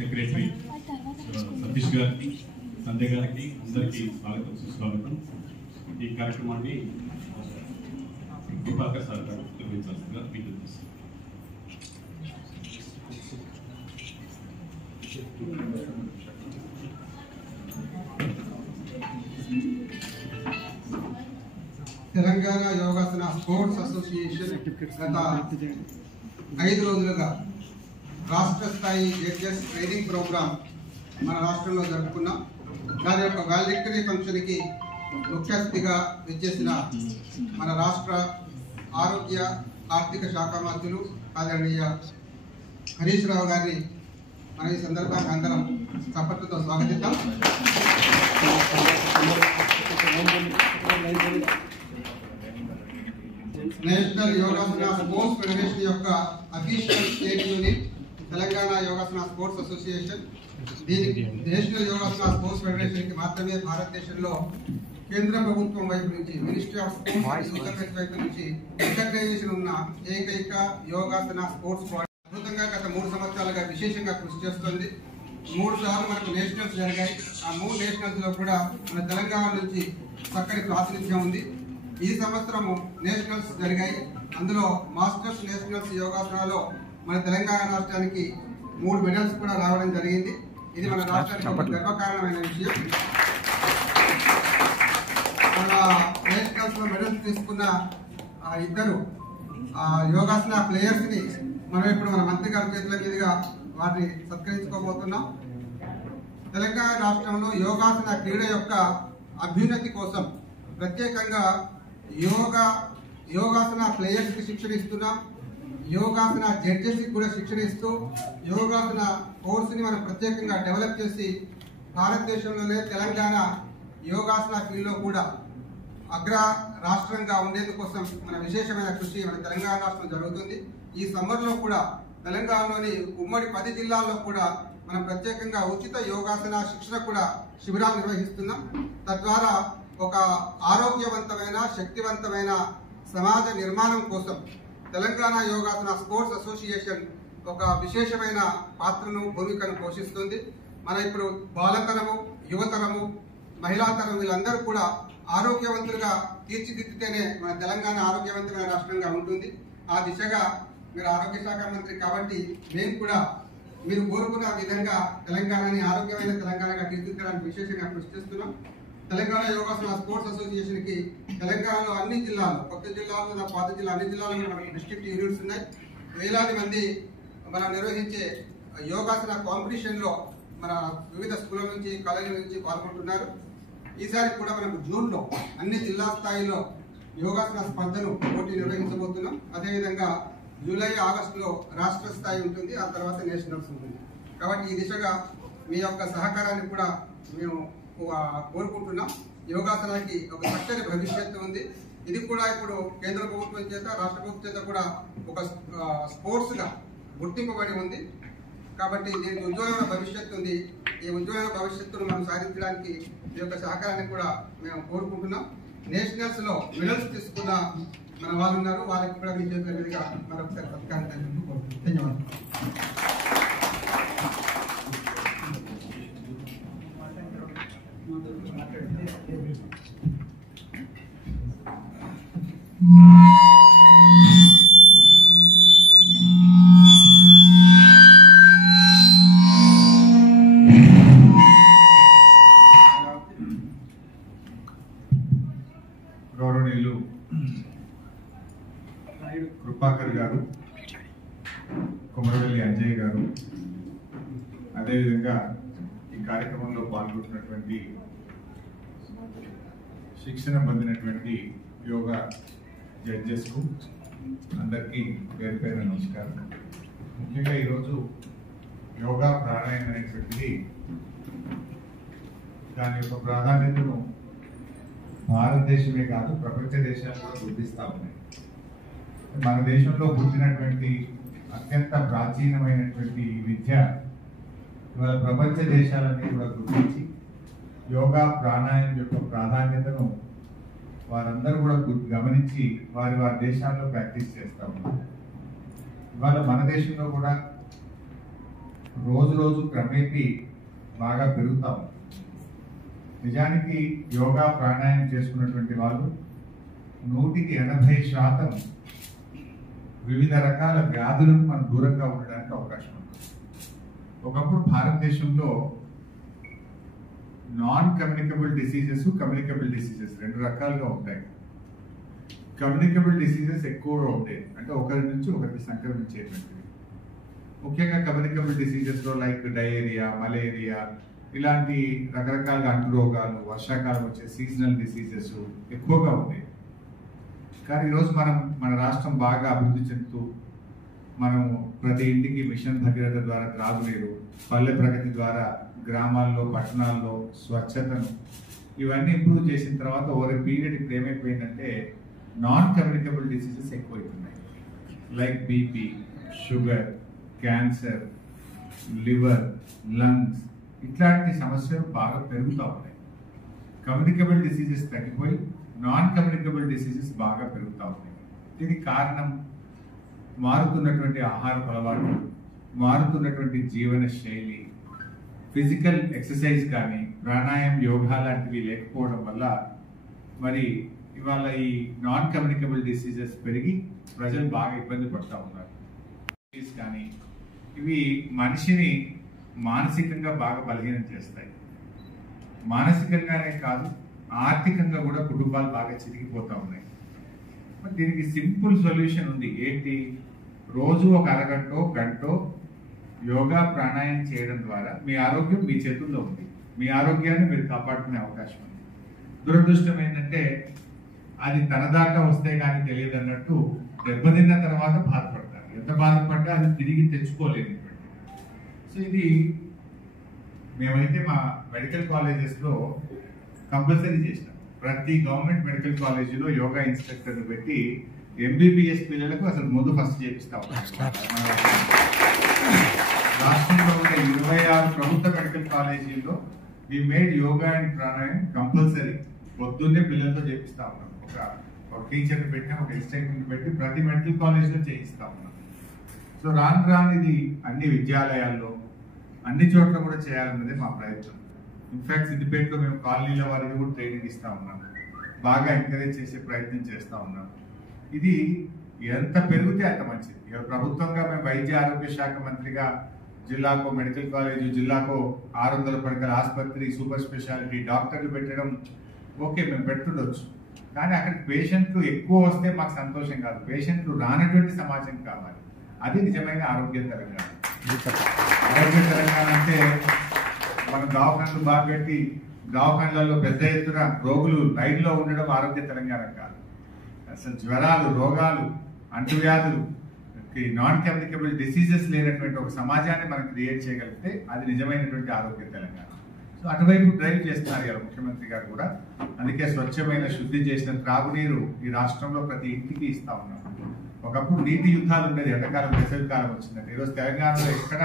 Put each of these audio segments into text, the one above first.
Secretary Satish గారికి, సంజయ్ గారికి అందరికీ స్వాగతం, సుస్వాగతం. ఈ కార్యక్రమాన్ని దీపాకర్ సార్ గారు నిర్వహించాల్సిందిగా విజ్ఞప్తిస్తున్నాను. తెలంగాణ యోగాసన స్పోర్ట్స్ అసోసియేషన్ గత 5 రోజులుగా రాష్ట్ర స్థాయి జడ్జెస్ ట్రైనింగ్ ప్రోగ్రాం మన రాష్ట్రంలో జరుపుకున్నాం. దాని యొక్క వాల్డిక్టరీ ఫంక్షన్కి ముఖ్య అతిథిగా విచ్చేసిన మన రాష్ట్ర ఆరోగ్య ఆర్థిక శాఖ మంత్రులు ఆదరణీయ హరీష్ రావు గారిని మన ఈ సందర్భంగా అందరం చప్పట్లతో స్వాగతిద్దాం. నేషనల్ యోగాసన స్పోర్ట్స్ ఫెడరేషన్ యొక్క official state unit Telangana yogasana sports association. దీనికి నేషనల్ యోగాసన స్పోర్ట్స్ ఫెడరేషన్ కి మాత్రమే భారతదేశంలో కేంద్ర ప్రభుత్వం వైపు నుంచి, మినిస్ట్రీ ఆఫ్ స్పోర్ట్స్ వైపు నుంచి రికగ్నైజేషన్ ఉన్న ఏకైక యోగాసన స్పోర్ట్స్ బాడీ. అద్భుతంగా గత 3 సంవత్సరాలుగా విశేషంగా కృషి చేస్తుంది. 3 సార్లు మనకు నేషనల్స్ జరిగాయి. ఆ 3 నేషనల్స్ లో కూడా మన తెలంగాణ నుంచి చక్కటి ప్రాతినిధ్యం ఉంది. ఈ సంవత్సరము నేషనల్స్ జరిగాయి. అందులో మాస్టర్స్ నేషనల్స్ యోగాసనాలో మన తెలంగాణ రాష్ట్రానికి 3 మెడల్స్ కూడా రావడం జరిగింది. ఇది మన రాష్ట్రానికి ఒక గర్వకారణమైన విషయం. మన నేషనల్స్ లో మెడల్స్ తీసుకున్న 2 యోగాసన ప్లేయర్స్ ని మనం ఇప్పుడు మన మంత్రి గారి చేతుల మీదుగా వాటిని సత్కరించుకోబోతున్నాం. తెలంగాణ రాష్ట్రంలో యోగాసన క్రీడ యొక్క అభ్యున్నతి కోసం ప్రత్యేకంగా యోగాసన ప్లేయర్స్ కి శిక్షణ ఇస్తున్నాం. యోగాసన జడ్జెస్ కి కూడా శిక్షణ ఇస్తూ యోగాసన కోర్స్ ని మనం ప్రత్యేకంగా డెవలప్ చేసి భారతదేశంలోనే తెలంగాణ యోగాసన ఫీల్డ్లో కూడా అగ్ర రాష్ట్రంగా ఉండేందుకోసం మన విశేషమైన కృషి మన తెలంగాణ రాష్ట్రం జరుగుతుంది. ఈ సమ్మర్లో కూడా తెలంగాణలోని ఉమ్మడి 10 జిల్లాల్లో కూడా మనం ప్రత్యేకంగా ఉచిత యోగాసన శిక్షణ కూడా శిబిరాలు నిర్వహిస్తున్నాం. తద్వారా ఒక ఆరోగ్యవంతమైన, శక్తివంతమైన సమాజ నిర్మాణం కోసం తెలంగాణ యోగాసన స్పోర్ట్స్ అసోసియేషన్ ఒక విశేషమైన పాత్రను, భూమికను పోషిస్తుంది. మన ఇప్పుడు బాలతరము, యువతరము, మహిళాతరం వీళ్ళందరూ కూడా ఆరోగ్యవంతులుగా తీర్చిదిద్దితేనే మన తెలంగాణ ఆరోగ్యవంతమైన రాష్ట్రంగా ఉంటుంది. ఆ దిశగా మీరు ఆరోగ్య శాఖ మంత్రి కాబట్టి మేము కూడా మీరు కోరుకున్న విధంగా తెలంగాణని ఆరోగ్యమైన తెలంగాణగా తీర్చిదిద్దడానికి విశేషంగా కృషి చేస్తున్నాం. తెలంగాణ యోగాసన స్పోర్ట్స్ అసోసియేషన్ కి తెలంగాణలో అన్ని జిల్లాలు, కొత్త జిల్లాలు, పాత జిల్లా, అన్ని జిల్లాల్లో మనకు డిస్ట్రిక్ట్ యూనిట్స్ ఉన్నాయి. వేలాది మంది మనం నిర్వహించే యోగాసన కాంపిటీషన్ లో మన వివిధ స్కూళ్ళ నుంచి, కాలేజీల నుంచి పాల్గొంటున్నారు. ఈసారి కూడా మనకు జూన్ లో అన్ని జిల్లా స్థాయిలో యోగాసన స్పర్ధను పోటీ నిర్వహించబోతున్నాం. అదేవిధంగా జూలై, ఆగస్టులో రాష్ట్ర స్థాయి ఉంటుంది, ఆ తర్వాత నేషనల్స్ ఉంటుంది. కాబట్టి ఈ దిశగా మీ యొక్క సహకారాన్ని కూడా మేము కోరుకుంటున్నాం. యోగాసనానికి ఒక చక్కని భవిష్యత్తు ఉంది. ఇది కూడా ఇప్పుడు కేంద్ర ప్రభుత్వం చేత, రాష్ట్ర ప్రభుత్వం చేత కూడా ఒక స్పోర్ట్స్ గా గుర్తింపబడి ఉంది. కాబట్టి దీనికి ఉజ్వలమైన భవిష్యత్తు ఉంది. ఈ ఉజ్వలమైన భవిష్యత్తును మనం సాధించడానికి మీ యొక్క సహకారాన్ని కూడా మేము కోరుకుంటున్నాం. నేషనల్స్ లో మెడల్స్ తీసుకున్న మన వాళ్ళు ఉన్నారు, వాళ్ళకి కూడా మీ చేతుల మీదుగా మరొకసారి సత్కారం కోరుకుంటున్నాం. ధన్యవాదాలు. గౌరవనీయులు కృపాకర్ గారు, కుమరవెల్లి అంజయ్ గారు, అదేవిధంగా ఈ కార్యక్రమంలో పాల్గొంటున్నటువంటి శిక్షణ పొందినటువంటి యోగా జడ్జెస్కు అందరికీ పేరు పేరు నమస్కారం. ముఖ్యంగా ఈరోజు యోగా ప్రాణాయామం అనేటువంటిది దాని యొక్క ప్రాధాన్యతను భారతదేశమే కాదు ప్రపంచ దేశాలు కూడా గుర్తిస్తూ ఉన్నాయి. మన దేశంలో పుట్టినటువంటి అత్యంత ప్రాచీనమైనటువంటి విద్య ఇవాళ ప్రపంచ దేశాలన్నీ కూడా గుర్తించి యోగా ప్రాణాయామం యొక్క ప్రాధాన్యతను వారందరూ కూడా గమనించి వారి వారి దేశాల్లో ప్రాక్టీస్ చేస్తూ ఉన్నారు. ఇవాళ మన దేశంలో కూడా రోజు రోజు క్రమేపీ బాగా పెరుగుతా ఉంది. నిజానికి యోగా ప్రాణాయామం చేసుకున్నటువంటి వాళ్ళు 180% వివిధ రకాల వ్యాధులకు మనం దూరంగా ఉండడానికి అవకాశం ఉంది. ఒకప్పుడు భారతదేశంలో non communicable diseases, communicable diseases 2 రకాలుగా ఉంటాయి. కమ్యూనికబుల్ డిసీజెస్ ఎక్కువగా ఉంటాయి, అంటే ఒకరి నుంచి ఒకరికి సంక్రమించేటువంటివి. ముఖ్యంగా కమ్యూనికబుల్ డిసీజెస్లో లైక్ డయేరియా, మలేరియా ఇలాంటి రకరకాల అంటురోగాలు, వర్షాకాలం వచ్చే సీజనల్ డిసీజెస్ ఎక్కువగా ఉంటాయి. కానీ ఈరోజు మన రాష్ట్రం బాగా అభివృద్ధి చెందుతూ మనం ప్రతి ఇంటికి మిషన్ భగీరథ ద్వారా త్రాగునీరు, పల్లె ప్రగతి ద్వారా గ్రామాల్లో పట్టణాల్లో స్వచ్ఛతను ఇవన్నీ ఇంప్రూవ్ చేసిన తర్వాత ఓవర్ పీరియడ్ ఇప్పుడు ఏమైపోయిందంటే నాన్ కమ్యూనికబుల్ డిసీజెస్ ఎక్కువైతున్నాయి. Like BP, sugar, cancer, liver, lungs ఇట్లాంటి సమస్యలు బాగా పెరుగుతూ ఉన్నాయి. కమ్యూనికబుల్ డిసీజెస్ తగ్గిపోయి నాన్ కమ్యూనికబుల్ డిసీజెస్ బాగా పెరుగుతూ ఉన్నాయి. దీనికి కారణం మారుతున్నటువంటి ఆహారపు అలవాట్లు, మారుతున్నటువంటి జీవన శైలి, ఫిజికల్ ఎక్సర్సైజ్ కానీ ప్రాణాయామం, యోగా లాంటివి లేకపోవడం వల్ల మరి ఇవాళ ఈ నాన్ కమ్యూనికబుల్ డిసీజెస్ పెరిగి ప్రజలు బాగా ఇబ్బంది పడుతూ ఉన్నారు. కానీ ఇవి మనిషిని మానసికంగా బాగా బలహీనం చేస్తాయి. మానసికంగానే కాదు, ఆర్థికంగా కూడా కుటుంబాలు బాగా చిరిగిపోతూ ఉన్నాయి. మరి దీనికి సింపుల్ సొల్యూషన్ ఉంది. ఏంటి? రోజు ఒక అరగంటో గంటో యోగా ప్రాణాయామం చేయడం ద్వారా మీ ఆరోగ్యం మీ చేతుల్లో ఉంది. మీ ఆరోగ్యాన్ని మీరు కాపాడుకునే అవకాశం ఉంది. దురదృష్టం ఏంటంటే అది తన దాకా వస్తే కానీ తెలియదు అన్నట్టు దెబ్బతిన్న తర్వాత బాధపడతారు. ఎంత బాధపడ్డా అది తిరిగి తెచ్చుకోలేదు. సో ఇది మేమైతే మా మెడికల్ కాలేజెస్లో కంపల్సరీ చేసినాం. ప్రతి గవర్నమెంట్ మెడికల్ కాలేజీలో యోగా ఇన్స్ట్రక్టర్ని పెట్టి ఎంబీబీఎస్ పిల్లలకు అసలు ముందు ఫస్ట్ చేపిస్తాం. రాష్ట్రంలో ఉన్న 26 ప్రభుత్వ మెడికల్ కాలేజీల్లో వి మేడ్ యోగా అండ్ ప్రాణాయామం కంపల్సరీ. పొద్దున్నే పిల్లలతో చేపిస్తా ఉన్నాం. ఒక టీచర్ని పెట్టి, ఒక ఇన్స్ట్రక్టర్ని పెట్టి ప్రతి మెడికల్ కాలేజీలో చేయిస్తా ఉన్నాం. సో రాను ఇది అన్ని విద్యాలయాల్లో అన్ని చోట్ల కూడా చేయాలన్నదే మా ప్రయత్నం. ఇన్ఫాక్ట్ సిద్దిపేటలో మేము కాలనీల వారికి కూడా ట్రైనింగ్ ఇస్తా ఉన్నాం. బాగా ఎంకరేజ్ చేసే ప్రయత్నం చేస్తూ ఉన్నాం. ఇది ఎంత పెరిగితే అంత మంచిది. ప్రభుత్వంగా మేము వైద్య ఆరోగ్య శాఖ మంత్రిగా జిల్లాకు మెడికల్ కాలేజ్, జిల్లాకు 600 పడకల ఆసుపత్రి, సూపర్ స్పెషాలిటీ డాక్టర్లు పెట్టడం ఓకే, మేము పెట్టుండొచ్చు. కానీ అక్కడ పేషెంట్లు ఎక్కువ వస్తే మాకు సంతోషం కాదు. పేషెంట్లు రానటువంటి సమాజం కావాలి. అది నిజమైన ఆరోగ్య తెలంగాణ. ఆరోగ్య తెలంగాణ అంటే మన దవాఖానలు బాగా పెట్టి దవాఖానలలో పెద్ద ఎత్తున రోగులు లైన్లో ఉండడం ఆరోగ్య తెలంగాణ కాదు. అసలు జ్వరాలు, రోగాలు, అంటువ్యాధులు, నాన్ కమ్యూనికబుల్ డిసీజెస్ లేనటువంటి ఒక సమాజాన్ని మనం క్రియేట్ చేయగలిగితే అది నిజమైనటువంటి ఆరోగ్య తెలంగాణ. సో అటువైపు డ్రైవ్ చేస్తున్నారు కదా ముఖ్యమంత్రి గారు కూడా. అందుకే స్వచ్ఛమైన శుద్ధి చేసిన త్రాగునీరు ఈ రాష్ట్రంలో ప్రతి ఇంటికి ఇస్తా ఉన్నాం. ఒకప్పుడు నీటి యుద్ధాలు ఉండేది, ఎండాకాలం వేసవి కాలం వచ్చిందంటే. ఈరోజు తెలంగాణలో ఎక్కడ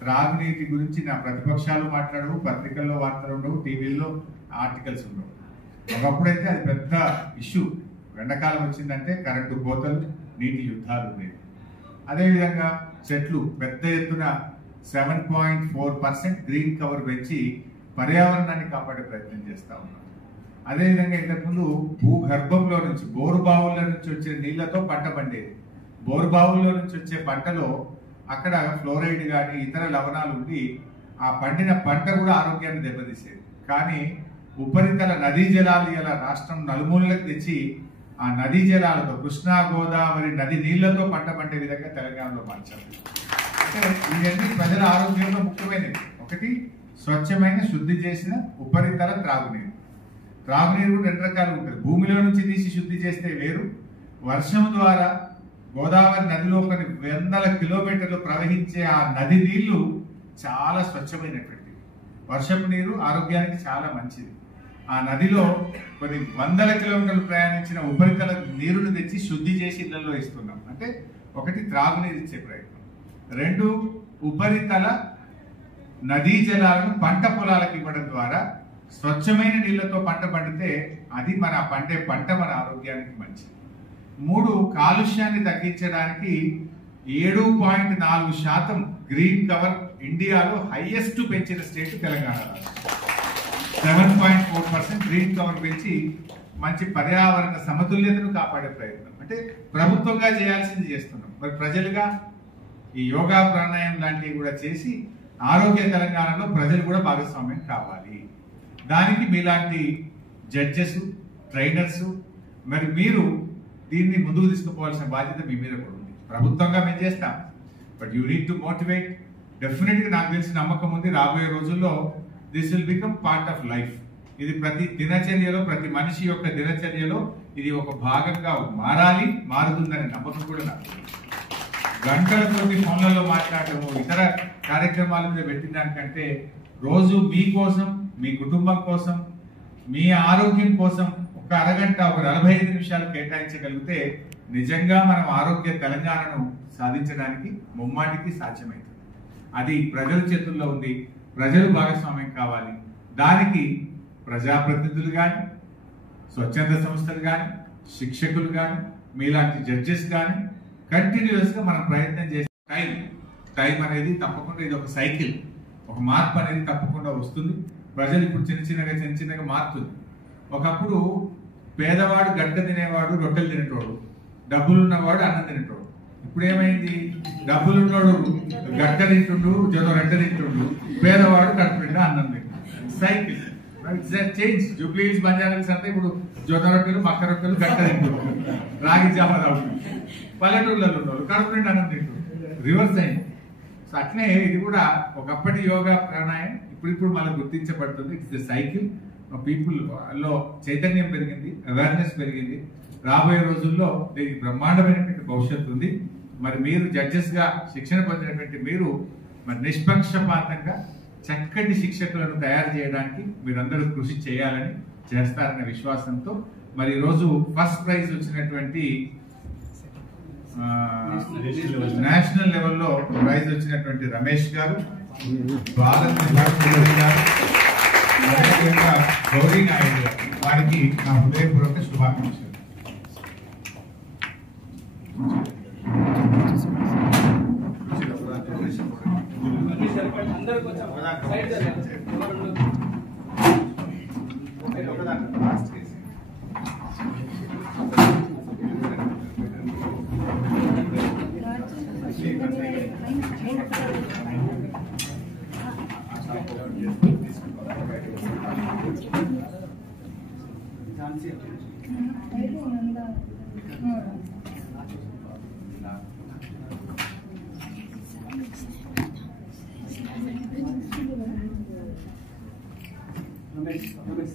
త్రాగునీటి గురించి నా ప్రతిపక్షాలు మాట్లాడవు, పత్రికల్లో వార్తలు ఉండవు, టీవీల్లో ఆర్టికల్స్ ఉండవు. ఒకప్పుడైతే అది పెద్ద ఇష్యూ. ఎండాకాలం వచ్చిందంటే కరెంటు కోతలు, నీటి యుద్ధాలు ఉండేవి. అదేవిధంగా చెట్లు పెద్ద ఎత్తున 7.4% గ్రీన్ కవర్ పెంచి పర్యావరణాన్ని కాపాడే ప్రయత్నం చేస్తా ఉన్నాం. అదేవిధంగా ఇంతకుముందు భూగర్భంలో నుంచి, బోరుబావుల నుంచి వచ్చే నీళ్లతో పంట పండేది. బోరుబావుల్లో నుంచి వచ్చే పంటలో అక్కడ ఫ్లోరైడ్ కానీ ఇతర లవణాలు ఉండి ఆ పండిన పంట కూడా ఆరోగ్యాన్ని దెబ్బతీసేది. కానీ ఉపరితల నదీ జలాలు ఇలా రాష్ట్రం నలుమూలలకు తెచ్చి ఆ నదీ జలాలతో, కృష్ణా గోదావరి నది నీళ్లతో పంట పండే విధంగా తెలంగాణలో మార్చారు. అంటే ఇవన్నీ ప్రజల ఆరోగ్యంలో ముఖ్యమైనవి. ఒకటి స్వచ్ఛమైన శుద్ధి చేసిన ఉపరితల త్రాగునీరు. త్రాగునీరు 2 రకాలు ఉంటుంది. భూమిలో నుంచి తీసి శుద్ధి చేస్తే వేరు, వర్షం ద్వారా గోదావరి నదిలో కొన్ని వందల కిలోమీటర్లు ప్రవహించే ఆ నది నీళ్లు చాలా స్వచ్ఛమైనటువంటివి. వర్షపు నీరు ఆరోగ్యానికి చాలా మంచిది. ఆ నదిలో కొన్ని వందల కిలోమీటర్లు ప్రయాణించిన ఉపరితల నీరును తెచ్చి శుద్ధి చేసి ఇళ్లలో ఇస్తున్నాం. అంటే ఒకటి త్రాగునీరు ఇచ్చే ప్రయత్నం. 2 ఉపరితల నదీ జలాలను పంట పొలాలకు ఇవ్వడం ద్వారా స్వచ్ఛమైన నీళ్లతో పంట పండితే అది మన పండే పంట మన ఆరోగ్యానికి మంచిది. 3 కాలుష్యాన్ని తగ్గించడానికి 7.4% గ్రీన్ కవర్ ఇండియాలో హైయెస్ట్ పెంచిన స్టేట్ తెలంగాణ రాష్ట్రం. 7.4% గ్రీన్ కవర్ పెంచి మంచి పర్యావరణ సమతుల్యతను కాపాడే ప్రయత్నం. అంటే ప్రభుత్వంగా చేయాల్సింది చేస్తున్నాం, మరి ప్రజలుగా ఈ యోగా ప్రాణాయామం లాంటివి కూడా చేసి ఆరోగ్య తెలంగాణలో ప్రజలు కూడా భాగస్వామ్యం కావాలి. దానికి మీలాంటి జడ్జెస్, ట్రైనర్స్, మరి మీరు దీన్ని ముందుకు తీసుకుపోవాల్సిన బాధ్యత మీ మీద కూడా ఉంది. ప్రభుత్వంగా మేము చేస్తాం, but you need to motivate. Definite గా నాకు తెలిసిన నమ్మకం ఉంది, రాబోయే రోజుల్లో this will become part of life. ఇది ప్రతి దినచర్యలో, ప్రతి మనిషి యొక్క దినచర్యలో ఇది ఒక భాగంగా మారాలి, మారుతుందనే నమ్మకం కూడా నాకు. గంటలతోటి ఫోన్లలో మాట్లాడటము, ఇతర కార్యక్రమాల మీద పెట్టిన దానికంటే రోజు మీకోసం, మీ కుటుంబం కోసం, మీ ఆరోగ్యం కోసం ఒక అరగంట, ఒక 45 నిమిషాలు కేటాయించగలిగితే నిజంగా మనం ఆరోగ్య తెలంగాణను సాధించడానికి ముమ్మాటికి సాధ్యమవుతుంది. అది ప్రజల చేతుల్లో ఉంది, ప్రజలు భాగస్వామ్యం కావాలి. దానికి ప్రజాప్రతినిధులు కానీ, స్వచ్ఛంద సంస్థలు కానీ, శిక్షకులు కానీ, మీలాంటి జడ్జెస్ కానీ కంటిన్యూస్ గా మనం ప్రయత్నం చేసే టైం అనేది తప్పకుండా ఇది ఒక సైకిల్, ఒక మార్పు అనేది తప్పకుండా వస్తుంది. ప్రజలు ఇప్పుడు చిన్న చిన్నగా మారుతుంది. ఒకప్పుడు పేదవాడు గడ్డ తినేవాడు రొట్టెలు తినేటోడు, డబ్బులున్నవాడు అన్నం తినేటోడు. ఇప్పుడు ఏమైంది? డబ్బులున్నోడు గడ్డ తింటుండు, జనం రొట్టె తింటుండు, పేదవాడు కడుపు నిండా అన్నం తింటుండు. Cycle change. జూబ్లీస్, బంజారాస్ అంటే ఇప్పుడు జొన్న రొట్టెలు, మక్క రొట్టెలు, గడ్డ తింటుండ్రు, రాగి జామ తాగుతుంది. పల్లెటూళ్ళలో ఉన్నవాళ్ళు కడుపు నిండా అన్నం తింటుండ్రు. రివర్స్ అయింది. సో అట్లే ఇది కూడా ఒకప్పటి యోగా ప్రాణాయం ఇప్పుడు మనకు గుర్తించబడుతుంది. It's the cycle. పీపుల్ లో చైతన్యం పెరిగింది, అవేర్నెస్ పెరిగింది. రాబోయే రోజుల్లో దీనికి బ్రహ్మాండమైనటువంటి భవిష్యత్తు ఉంది. మరి మీరు జడ్జెస్ గా శిక్షణ పొందినటువంటి మీరు మరి నిష్పక్షపాతంగా చక్కటి శిక్షకులను తయారు చేయడానికి మీరందరూ కృషి చేయాలని, చేస్తారనే విశ్వాసంతో మరి ఈరోజు ఫస్ట్ ప్రైజ్ వచ్చినటువంటి నేషనల్ లెవెల్లో ప్రైజ్ వచ్చినటువంటి రమేష్ గారు, భారత్ గారు, గౌరీ నాయుడు గారు, వారికి నా హృదయపూర్వక శుభాకాంక్షలు.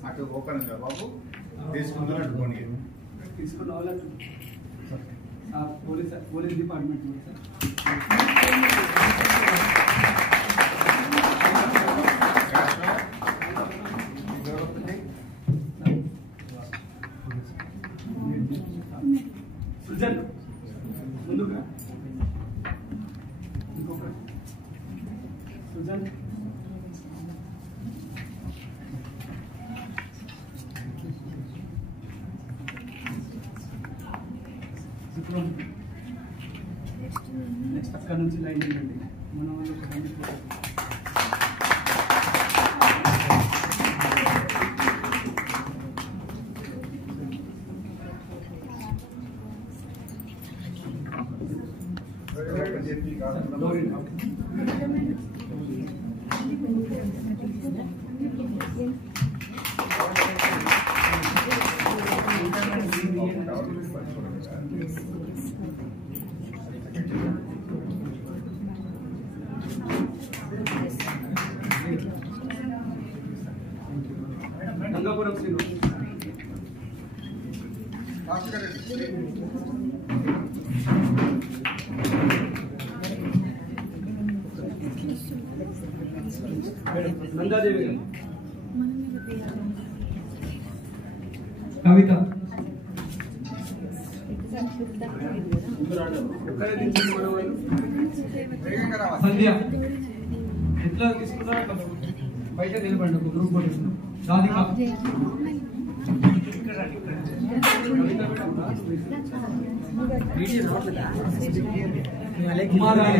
అటు ఓపెన్ బాబు తీసుకున్నా అట్టుకోండి. తీసుకున్న వాళ్ళకి పోలీస్ డిపార్ట్మెంట్ సృజన్ ముందుగా ఇంకొక సృజన్ నెక్స్ట్ అక్కడ నుంచి లైన్ ఇవ్వండి. మన వాళ్ళు గంగాపురం శ్రీను నందాదేవి గారు, కవిత సంధ్య. ఎట్లా తీసుకున్నా బయట నిలబడి ఒక గ్రూప్ రాధిక, కుమారాయ